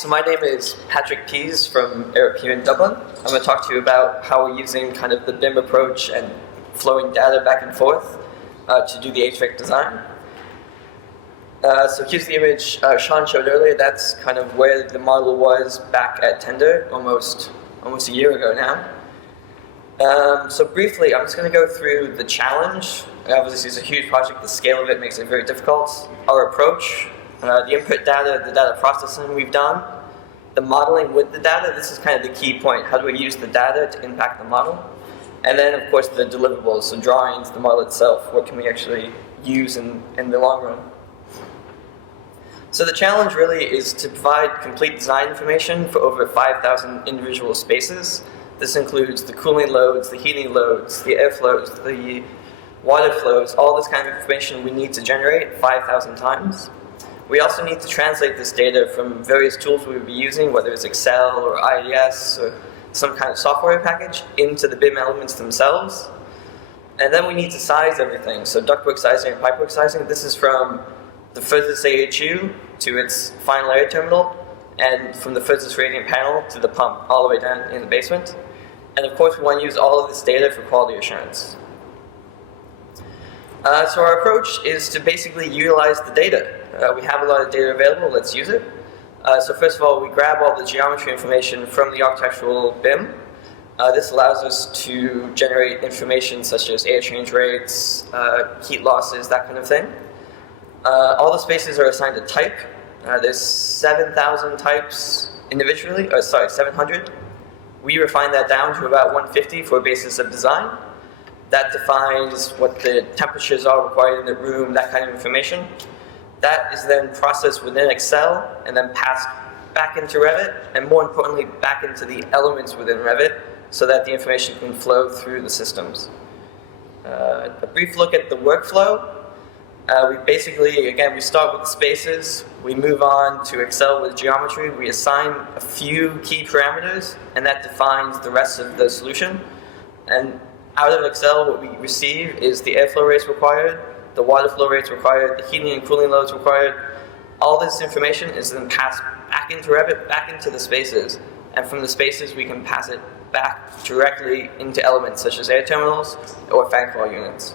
So my name is Patrick Pease from ARUP here in Dublin. I'm going to talk to you about how we're using kind of the BIM approach and flowing data back and forth to do the HVAC design. So here's the image Sean showed earlier. That's kind of where the model was back at tender almost a year ago now. So briefly, I'm just going to go through the challenge. Obviously, it's a huge project. The scale of it makes it very difficult. Our approach, the input data, the data processing we've done, the modeling with the data. This is kind of the key point. How do we use the data to impact the model? And then, of course, the deliverables, so drawings, the model itself. What can we actually use in the long run? So the challenge really is to provide complete design information for over 5,000 individual spaces. This includes the cooling loads, the heating loads, the airflows, the water flows, all this kind of information we need to generate 5,000 times. We also need to translate this data from various tools we would be using, whether it's Excel or IES or some kind of software package, into the BIM elements themselves. And then we need to size everything. So ductwork sizing and pipework sizing, this is from the furthest AHU to its final air terminal, and from the furthest radiant panel to the pump, all the way down in the basement. And of course, we want to use all of this data for quality assurance. So our approach is to basically utilize the data. We have a lot of data available, let's use it. So first of all, we grab all the geometry information from the architectural BIM. This allows us to generate information such as air change rates, heat losses, that kind of thing. All the spaces are assigned a type. There's 7,000 types individually, 700. We refine that down to about 150 for a basis of design. That defines what the temperatures are required in the room, that kind of information. That is then processed within Excel and then passed back into Revit, and more importantly, back into the elements within Revit so that the information can flow through the systems. A brief look at the workflow. We basically, again, we start with the spaces, we move on to Excel with geometry, we assign a few key parameters, and that defines the rest of the solution. And out of Excel, what we receive is the airflow rates required, the water flow rates required, the heating and cooling loads required. All this information is then passed back into Revit, back into the spaces, and from the spaces we can pass it back directly into elements such as air terminals or fan coil units.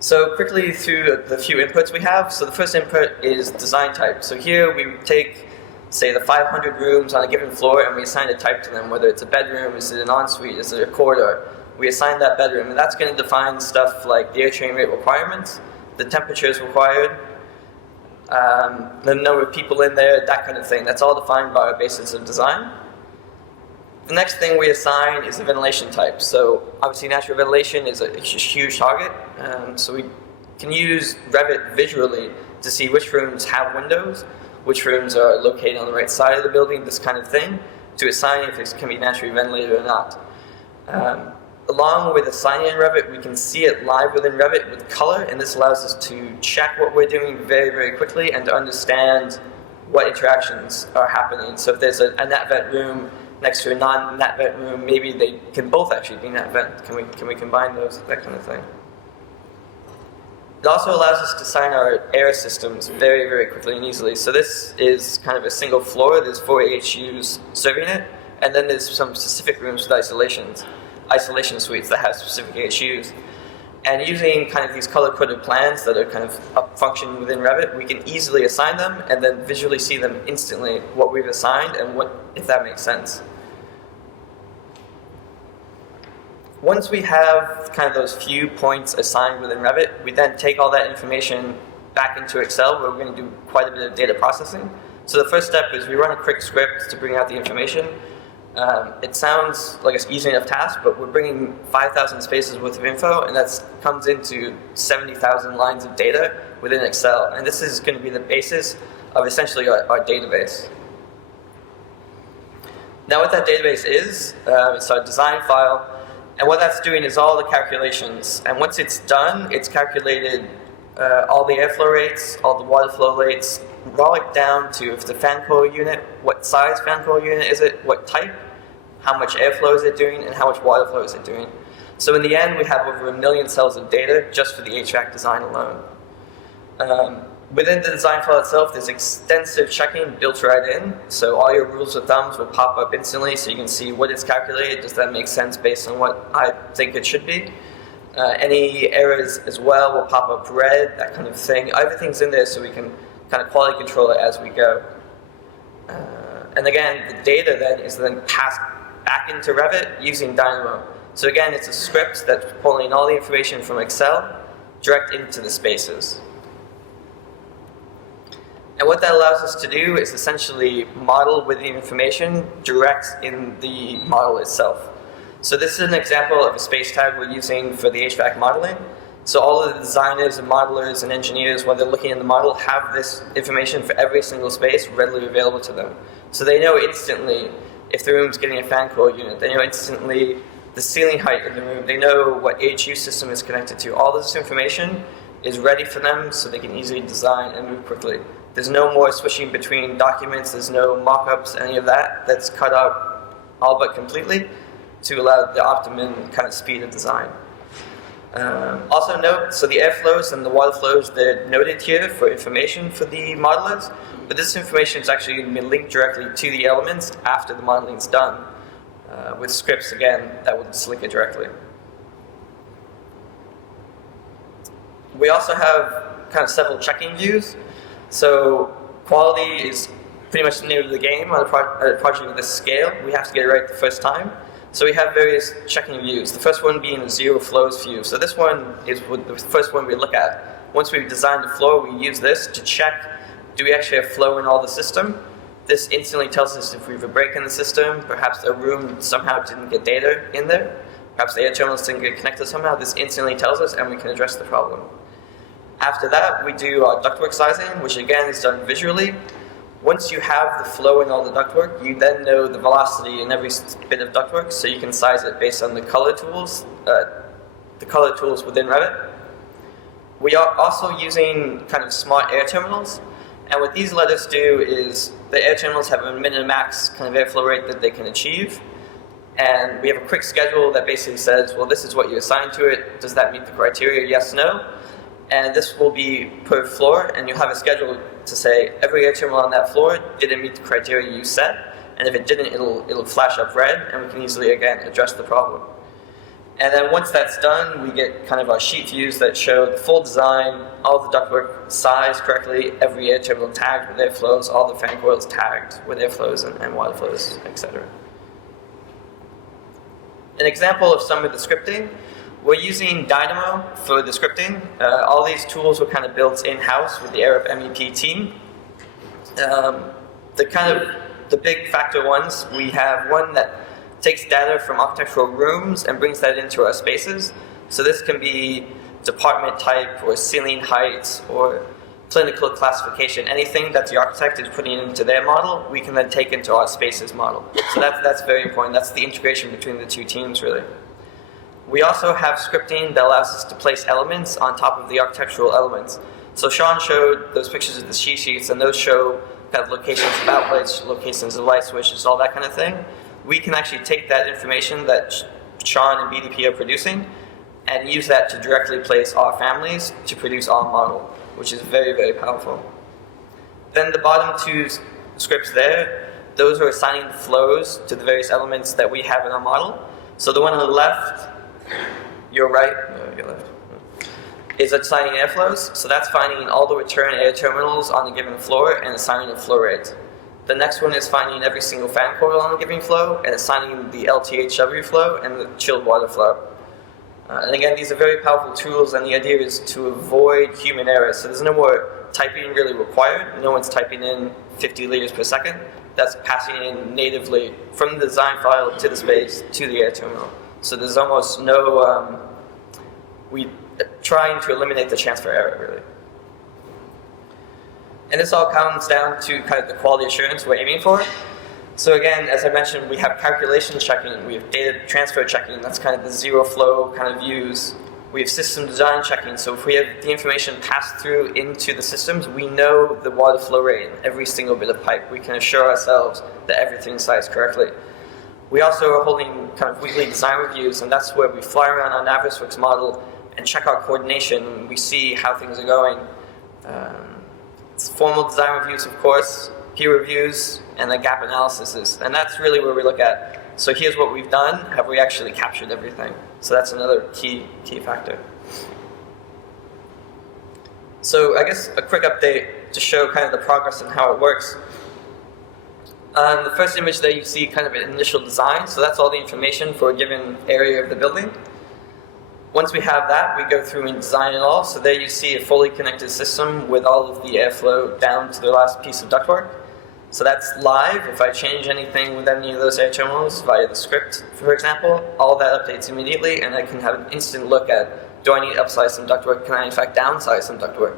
So quickly through the few inputs we have. So the first input is design type. So here we take, say, the 500 rooms on a given floor and we assign a type to them, whether it's a bedroom, is it an ensuite, is it a corridor. We assign that bedroom, and that's going to define stuff like the air train rate requirements, the temperatures required, the number of people in there, that kind of thing. That's all defined by our basis of design. The next thing we assign is the ventilation type. So obviously natural ventilation is a huge target. So we can use Revit visually to see which rooms have windows, which rooms are located on the right side of the building, this kind of thing, to assign if it can be naturally ventilated or not. Along with assigning in Revit, we can see it live within Revit with color, and this allows us to check what we're doing very, very quickly and to understand what interactions are happening. So if there's a net vent room next to a non-net vent room, maybe they can both actually be net vent. Can we combine those, that kind of thing. It also allows us to assign our air systems very, very quickly and easily. So this is kind of a single floor. There's 4 AHUs serving it, and then there's some specific rooms with isolation suites that have specific AHUs. And using kind of these color-coded plans that are kind of functioning within Revit, we can easily assign them and then visually see them instantly, what we've assigned and if that makes sense. Once we have kind of those few points assigned within Revit, we then take all that information back into Excel, where we're going to do quite a bit of data processing. So the first step is we run a quick script to bring out the information. It sounds like an easy enough task, but we're bringing 5,000 spaces worth of info, and that comes into 70,000 lines of data within Excel. And this is going to be the basis of essentially our database. Now what that database is, it's our design file, and what that's doing is all the calculations. And once it's done, it's calculated all the airflow rates, all the water flow rates, right down to if the fan coil unit, what size fan coil unit is it, what type, how much airflow is it doing, and how much water flow is it doing. So in the end, we have over 1 million cells of data just for the HVAC design alone. Within the design file itself, there's extensive checking built right in. So all your rules of thumbs will pop up instantly so you can see what it's calculated. Does that make sense based on what I think it should be? Any errors as well will pop up red, that kind of thing. Everything's in there so we can kind of quality control it as we go. And again, the data then is then passed back into Revit using Dynamo. So again, it's a script that's pulling all the information from Excel direct into the spaces. And what that allows us to do is essentially model with the information direct in the model itself. So this is an example of a SpaceTime we're using for the HVAC modeling. So all of the designers and modelers and engineers, when they're looking in the model, have this information for every single space readily available to them. So they know instantly if the room's getting a fan coil unit. They know instantly the ceiling height in the room. They know what AHU system is connected to. All this information is ready for them so they can easily design and move quickly. There's no more switching between documents. There's no mock-ups, any of that. That's cut out all but completely to allow the optimum kind of speed of design. Also note, so the airflows and the water flows, they're noted here for information for the modelers, but this information is actually going to be linked directly to the elements after the modeling is done. With scripts, again, that will just link it directly. We also have kind of several checking views. So quality is pretty much the name of the game on a project of this scale. We have to get it right the first time. So we have various checking views. The first one being the zero flows view. So this one is the first one we look at. Once we've designed the flow, we use this to check, do we actually have flow in all the system? This instantly tells us if we have a break in the system, perhaps a room somehow didn't get data in there, perhaps the air terminals didn't get connected somehow. This instantly tells us and we can address the problem. After that, we do our ductwork sizing, which again is done visually. Once you have the flow in all the ductwork, you then know the velocity in every bit of ductwork, so you can size it based on the color tools within Revit. We are also using kind of smart air terminals, and what these let us do is the air terminals have a min and max kind of airflow rate that they can achieve, and we have a quick schedule that basically says, well, this is what you assign to it. Does that meet the criteria? Yes, no. And this will be per floor, and you'll have a schedule to say every air terminal on that floor didn't meet the criteria you set, and if it didn't, it'll flash up red, and we can easily, again, address the problem. And then once that's done, we get kind of our sheet views that show the full design, all the ductwork sized correctly, every air terminal tagged with airflows, all the fan coils tagged with airflows and water flows, etc. An example of some of the scripting. We're using Dynamo for the scripting. All these tools were kind of built in-house with the ARUP MEP team. The big factor ones, we have one that takes data from architectural rooms and brings that into our spaces. So this can be department type or ceiling height or clinical classification. Anything that the architect is putting into their model, we can then take into our spaces model. So that's very important. That's the integration between the two teams, really. We also have scripting that allows us to place elements on top of the architectural elements. So Sean showed those pictures of the cheat sheets, and those show kind of locations of outlets, locations of light switches, all that kind of thing. We can actually take that information that Sean and BDP are producing and use that to directly place our families to produce our model, which is very, very powerful. Then the bottom two scripts there, those are assigning the flows to the various elements that we have in our model. So the one on the left, your right, no, your left, is assigning airflows. So that's finding all the return air terminals on a given floor and assigning a flow rate. The next one is finding every single fan coil on a given flow and assigning the LTHW flow and the chilled water flow. And again, these are very powerful tools, and the idea is to avoid human error. So there's no more typing really required. No one's typing in 50 liters per second. That's passing in natively from the design file to the space to the air terminal. So there's almost no, we trying to eliminate the chance for error, really. And this all comes down to kind of the quality assurance we're aiming for. So again, as I mentioned, we have calculation checking, we have data transfer checking, that's kind of the zero flow kind of views. We have system design checking, so if we have the information passed through into the systems, we know the water flow rate in every single bit of pipe. We can assure ourselves that everything's sized correctly. We also are holding kind of weekly design reviews, and that's where we fly around our Navisworks model and check our coordination. We see how things are going. It's formal design reviews, of course, peer reviews, and then gap analysis. And that's really where we look at, so here's what we've done, have we actually captured everything? So that's another key factor. So I guess a quick update to show kind of the progress and how it works. The first image there you see kind of an initial design, so that's all the information for a given area of the building. Once we have that, we go through and design it all. So there you see a fully connected system with all of the airflow down to the last piece of ductwork. So that's live. If I change anything with any of those air terminals via the script, for example, all that updates immediately, and I can have an instant look at, do I need to upsize some ductwork? Can I in fact downsize some ductwork?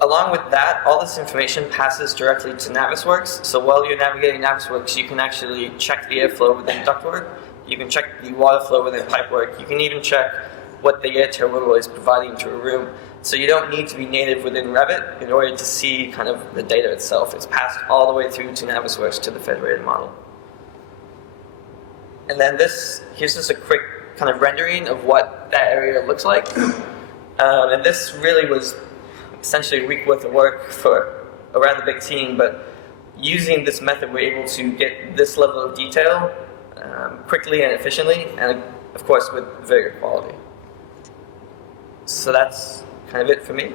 Along with that, all this information passes directly to Navisworks. So while you're navigating Navisworks, you can actually check the airflow within ductwork. You can check the water flow within pipework. You can even check what the air terminal is providing to a room. So you don't need to be native within Revit in order to see kind of the data itself. It's passed all the way through to Navisworks to the federated model. And then here's just a quick kind of rendering of what that area looks like. And this really was essentially a week worth of work for a rather big team, but using this method we're able to get this level of detail quickly and efficiently, and of course with very good quality. So that's kind of it for me.